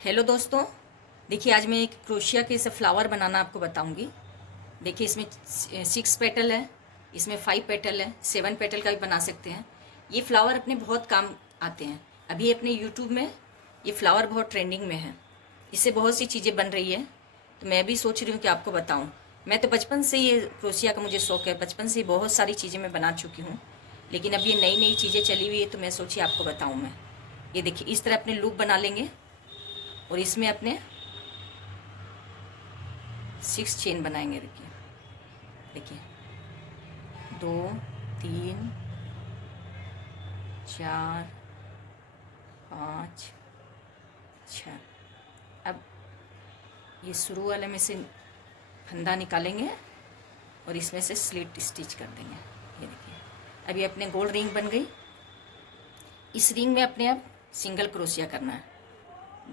Hello दोस्तों, देखिए आज मैं एक क्रोशिया के से फ्लावर बनाना आपको बताऊंगी। देखिए इसमें 6 पेटल है, इसमें 5 पेटल है, 7 पेटल का भी बना सकते हैं। ये फ्लावर अपने बहुत काम आते हैं। अभी अपने यूट्यूब में ये फ्लावर बहुत ट्रेंडिंग में है। इससे बहुत सी चीज़ें बन रही है, तो मैं भी सोच रही हूँ कि आपको बताऊँ। मैं तो बचपन से ये क्रोशिया का मुझे शौक़ है, बचपन से बहुत सारी चीज़ें मैं बना चुकी हूँ, लेकिन अब ये नई नई चीज़ें चली हुई है, तो मैं सोची आपको बताऊँ मैं। ये देखिए इस तरह अपने लूप बना लेंगे और इसमें अपने 6 चेन बनाएंगे। देखिए देखिए 2 3 4 5 6। अब ये शुरू वाले में से फंदा निकालेंगे और इसमें से स्लिट स्टिच कर देंगे। ये देखिए अभी अपने गोल रिंग बन गई। इस रिंग में अपने अब सिंगल क्रोशिया करना है।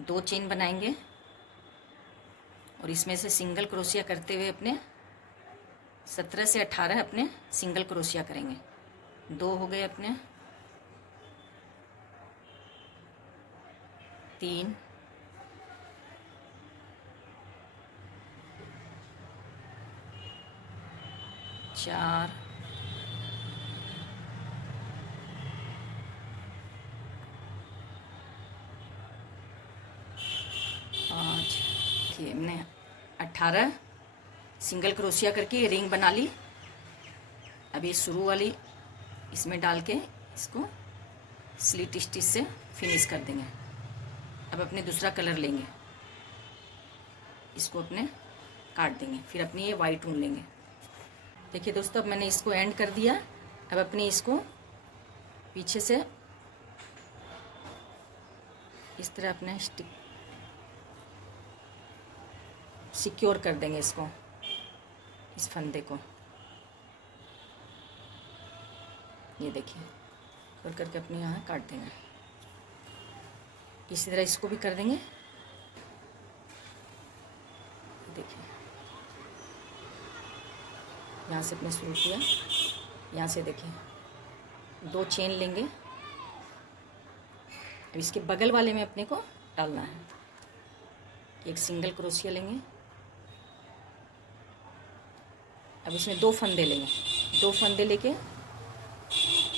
2 चेन बनाएंगे और इसमें से सिंगल क्रोशिया करते हुए अपने 17 से 18 अपने सिंगल क्रोशिया करेंगे। 2 हो गए अपने, 3, 4, 5। देखिए हमने 18 सिंगल क्रोशिया करके ये रिंग बना ली। अब ये शुरू वाली इसमें डाल के इसको स्लिट स्टिच से फिनिश कर देंगे। अब अपने दूसरा कलर लेंगे, इसको अपने काट देंगे, फिर अपनी ये वाइट ऊन लेंगे। देखिए दोस्तों, अब मैंने इसको एंड कर दिया। अब अपने इसको पीछे से इस तरह अपने स्टिक सिक्योर कर देंगे इसको, इस फंदे को। ये देखिए खोल करके अपने यहाँ काट देंगे। इसी तरह इसको भी कर देंगे। देखिए यहाँ से अपने शुरू किया, यहाँ से देखिए 2 चेन लेंगे। अब इसके बगल वाले में अपने को डालना है। एक सिंगल क्रोशिया लेंगे। अब इसमें 2 फंदे लेंगे। 2 फंदे लेके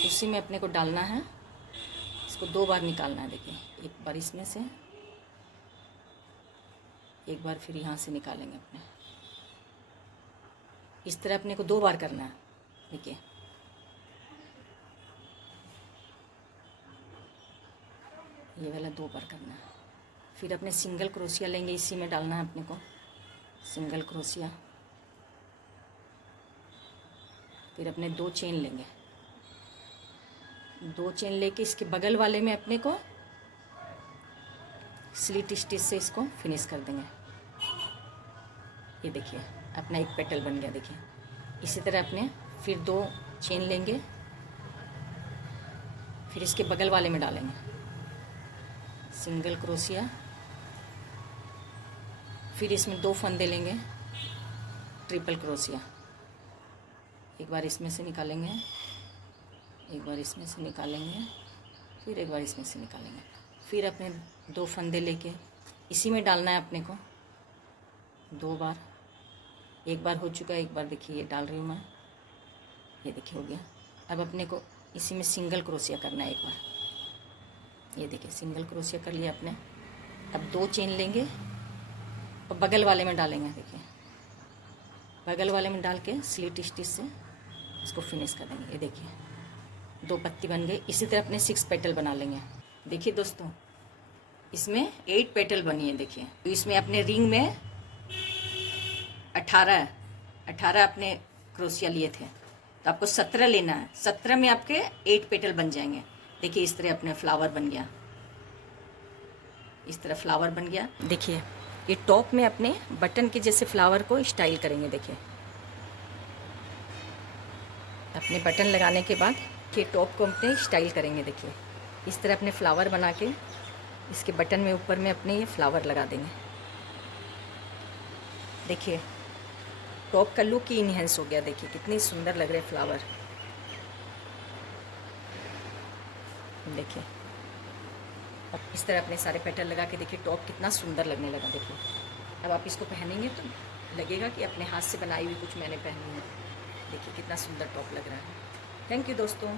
उसी में अपने को डालना है। इसको 2 बार निकालना है। देखिए एक बार इसमें से, एक बार फिर यहाँ से निकालेंगे अपने। इस तरह अपने को 2 बार करना है। देखिए ये वाला 2 बार करना है। फिर अपने सिंगल क्रोशिया लेंगे, इसी में डालना है अपने को सिंगल क्रोशिया। फिर अपने 2 चेन लेंगे। 2 चेन लेके इसके बगल वाले में अपने को स्लिट स्टिच से इसको फिनिश कर देंगे। ये देखिए अपना एक पेटल बन गया। देखिए इसी तरह अपने फिर 2 चेन लेंगे, फिर इसके बगल वाले में डालेंगे सिंगल क्रोशिया। फिर इसमें 2 फंदे लेंगे, ट्रिपल क्रोशिया। एक बार इसमें से निकालेंगे, एक बार इसमें से निकालेंगे, फिर एक बार इसमें से निकालेंगे। फिर अपने 2 फंदे लेके इसी में डालना है अपने को 2 बार। एक बार हो चुका है, एक बार देखिए ये डाल रही हूँ मैं। ये देखिए हो गया। अब अपने को इसी में सिंगल क्रोशिया करना है एक बार। ये देखिए सिंगल क्रोशिया कर लिया अपने। अब 2 चेन लेंगे और बगल वाले में डालेंगे। देखिए बगल वाले में डाल के स्लिट स्टिच से इसको फिनिश कर देंगे। ये देखिए 2 पत्ती बन गई। इसी तरह अपने 6 पेटल बना लेंगे। देखिए दोस्तों, इसमें 8 पेटल बनी है। देखिए तो इसमें अपने रिंग में 18 अपने क्रोशिया लिए थे, तो आपको 17 लेना है। 17 में आपके 8 पेटल बन जाएंगे। देखिए इस तरह अपने फ्लावर बन गया। इस तरह फ्लावर बन गया। देखिए ये टॉप में अपने बटन के जैसे फ्लावर को स्टाइल करेंगे। देखिए अपने बटन लगाने के बाद ये टॉप को अपने स्टाइल करेंगे। देखिए इस तरह अपने फ्लावर बना के इसके बटन में ऊपर में अपने ये फ्लावर लगा देंगे। देखिए टॉप का लुक ही इनहेंस हो गया। देखिए कितनी सुंदर लग रहे फ्लावर। देखिए अब इस तरह अपने सारे पैटर्न लगा के देखिए टॉप कितना सुंदर लगने लगा। देखिए अब आप इसको पहनेंगे तो लगेगा कि अपने हाथ से बनाई हुई कुछ मैंने पहनी है। देखिए कितना सुंदर टॉप लग रहा है। थैंक यू दोस्तों।